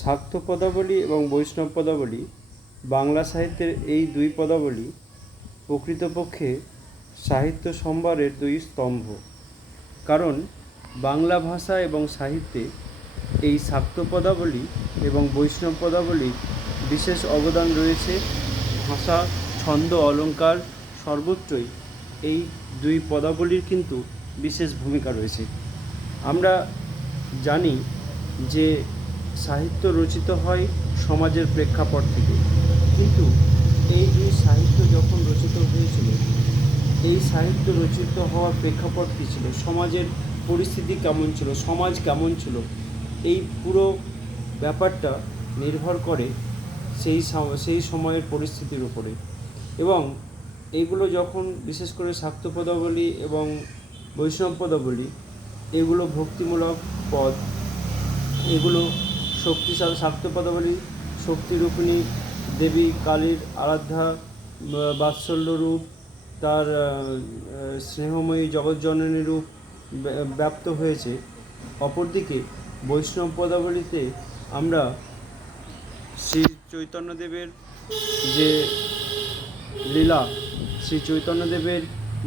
শাক্ত পদাবলী এবং বৈষ্ণব পদাবলী, বাংলা সাহিত্যের এই দুই পদাবলী প্রকৃতপক্ষে সাহিত্য সম্ভারের দুই স্তম্ভ। কারণ বাংলা ভাষা এবং সাহিত্যে এই শাক্ত পদাবলী এবং বৈষ্ণব পদাবলীর বিশেষ অবদান রয়েছে। ভাষা, ছন্দ অলঙ্কার সর্বত্রই এই দুই পদাবলীর কিন্তু বিশেষ ভূমিকা রয়েছে। আমরা জানি যে সাহিত্য রচিত হয় সমাজের প্রেক্ষাপট থেকে। কিন্তু এই যে সাহিত্য যখন রচিত হয়েছিল, এই সাহিত্য রচিত হওয়ার প্রেক্ষাপট কী ছিল? সমাজের পরিস্থিতি কেমন ছিল? সমাজ কেমন ছিল? এই পুরো ব্যাপারটা নির্ভর করে সেই সেই সময়ের পরিস্থিতির উপরে। এবং এগুলো যখন বিশেষ করে শাক্ত পদাবলী এবং বৈষ্ণব পদাবলী, এগুলো ভক্তিমূলক পদ, এগুলো শক্তিশালী শাক্ত পদাবলী, শক্তিরূপিণী দেবী কালীর আরাধ্যা বাৎসল্য রূপ, তার স্নেহময়ী জগৎজননী রূপ ব্য- ব্যপ্ত হয়েছে। অপরদিকে বৈষ্ণব পদাবলীতে আমরা শ্রী চৈতন্যদেবের যে লীলা, শ্রী চৈতন্যদেবের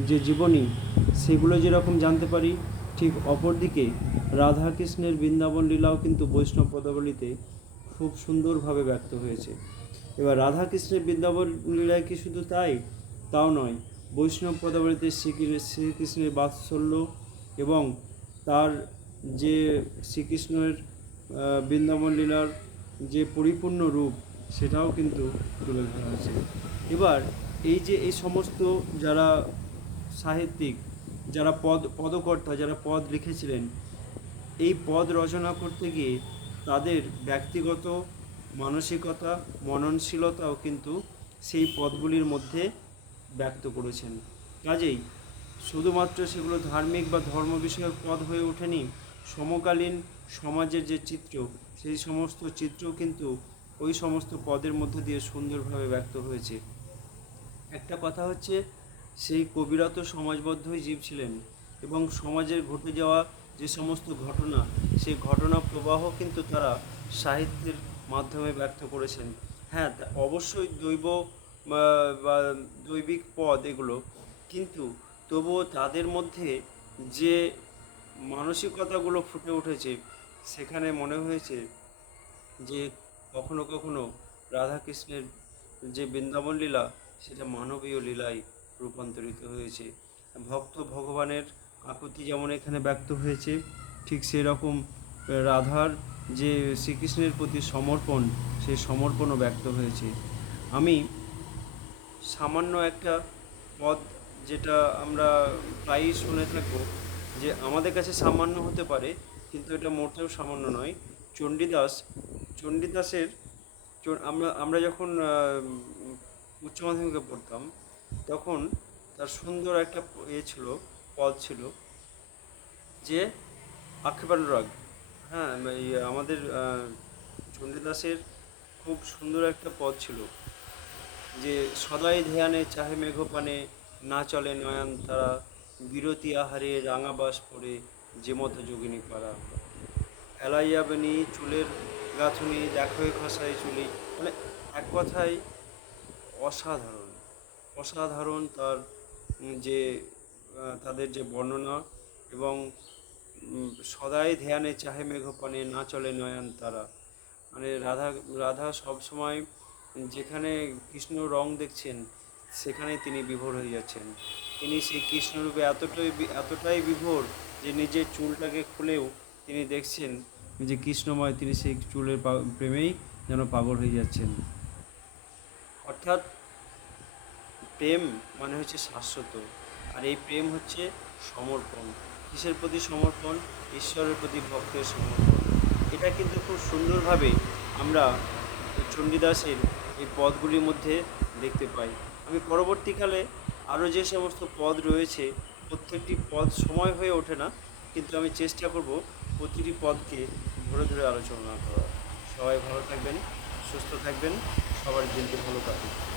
যে জীবনী, সেগুলো যেরকম জানতে পারি ঠিক অপরদিকে রাধাকৃষ্ণের বৃন্দাবন লীলাও কিন্তু বৈষ্ণব পদাবলীতে খুব সুন্দরভাবে ব্যক্ত হয়েছে। এবার রাধাকৃষ্ণের বৃন্দাবন লীলায় কি শুধু তাই? তাও নয়, বৈষ্ণব পদাবলীতে শ্রী- শ্রীকৃষ্ণের বাৎসল্য এবং তার যে শ্রীকৃষ্ণের বৃন্দাবন লীলার যে পরিপূর্ণ রূপ, সেটাও কিন্তু তুলে ধরা হয়েছে। এবার এই যে এই সমস্ত যারা সাহিত্যিক যারা পদ, পদকর্তা যারা পদ লিখেছিলেন, এই পদ রচনা করতে গিয়ে তাদের ব্যক্তিগত, মানসিকতা, মননশীলতাও কিন্তু সেই পদগুলির মধ্যে ব্যক্ত করেছেন। কাজেই শুধুমাত্র সেগুলো ধার্মিক বা ধর্ম বিষয়ক পদ হয়ে ওঠেনি, সমকালীন সমাজের যে চিত্র, সেই সমস্ত চিত্রও কিন্তু ওই সমস্ত পদের মধ্যে দিয়ে সুন্দরভাবে ব্যক্ত হয়েছে। একটা কথা হচ্ছে সেই কবিরা তো সমাজবদ্ধই জীব ছিলেন এবং সমাজের ঘটে যাওয়া যে সমস্ত ঘটনা, সেই ঘটনা প্রবাহ কিন্তু তারা সাহিত্যের মাধ্যমে ব্যক্ত করেছেন। হ্যাঁ অবশ্যই দৈব, বা বা, দৈবিক পদ এগুলো, কিন্তু তবুও তাদের মধ্যে যে মানসিকতাগুলো ফুটে উঠেছে, সেখানে মনে হয়েছে যে কখনো কখনো রাধাকৃষ্ণের যে বৃন্দাবন লীলা, সেটা মানবীয় লীলায় রূপান্তরিত হয়েছে। ভক্ত ভগবানের আকুতি যেমন এখানে ব্যক্ত হয়েছে, ঠিক সেরকম রাধার যে শ্রীকৃষ্ণের প্রতি সমর্পণ সেই সমর্পণও ব্যক্ত হয়েছে। আমি সামান্য একটা পদ যেটা আমরা প্রায়ই শুনে থাকব, যে আমাদের কাছে সামান্য হতে পারে, কিন্তু এটা মোটেও সামান্য নয়। চণ্ডীদাস, চণ্ডীদাসের আমরা আমরা যখন উচ্চ মাধ্যমিকে পড়তাম তখন তার সুন্দর একটা ইয়ে ছিল, পদ ছিল যে আক্ষেপানুরাগ হ্যাঁ আমাদের চণ্ডীদাসের খুব সুন্দর একটা পদ ছিল যে সদাই ধ্যানে চাহে মেঘপানে, না চলে নয়ন তারা, বিরতি আহারে রাঙাবাস পরে যে মতো যোগিনী পাড়া। এলাইয়া বেনি চুলের গাঁথুনি দেখোয় খসাই চুলি মানে এক কথায় অসাধারণ। অসাধারণ তার যে তাদের যে বর্ণনা এবং সদাই ধ্যানে চাহে মেঘপানে না চলে নয়ন তারা। মানে রাধা রাধা সবসময় যেখানে কৃষ্ণ রং দেখছেন, সেখানে তিনি বিভোর হয়ে যাচ্ছেন। তিনি সেই কৃষ্ণরূপে এতটাই এতটাই বিভোর যে নিজের চুলটাকে খুলেও তিনি দেখছেন যে কৃষ্ণময় তিনি সেই চুলের প্রেমেই যেন পাগল হয়ে যাচ্ছেন। অর্থাৎ প্রেম মানে হচ্ছে শাশ্বত। আর এই প্রেম হচ্ছে সমর্পণ। কিসের প্রতি সমর্পণ? ঈশ্বরের প্রতি ভক্তের সমর্পণ। এটা কিন্তু খুব সুন্দরভাবে আমরা চণ্ডীদাসের এই পদগুলির মধ্যে দেখতে পাই। আমি পরবর্তীকালে আরও যে সমস্ত পদ রয়েছে, প্রত্যেকটি পদ সময় হয়ে ওঠে না, কিন্তু আমি চেষ্টা করব প্রতিটি পদকে ধরে ধরে আলোচনা করার। সবাই ভালো থাকবেন, সুস্থ থাকবেন, সবার দিনটি ভালো কাটুক।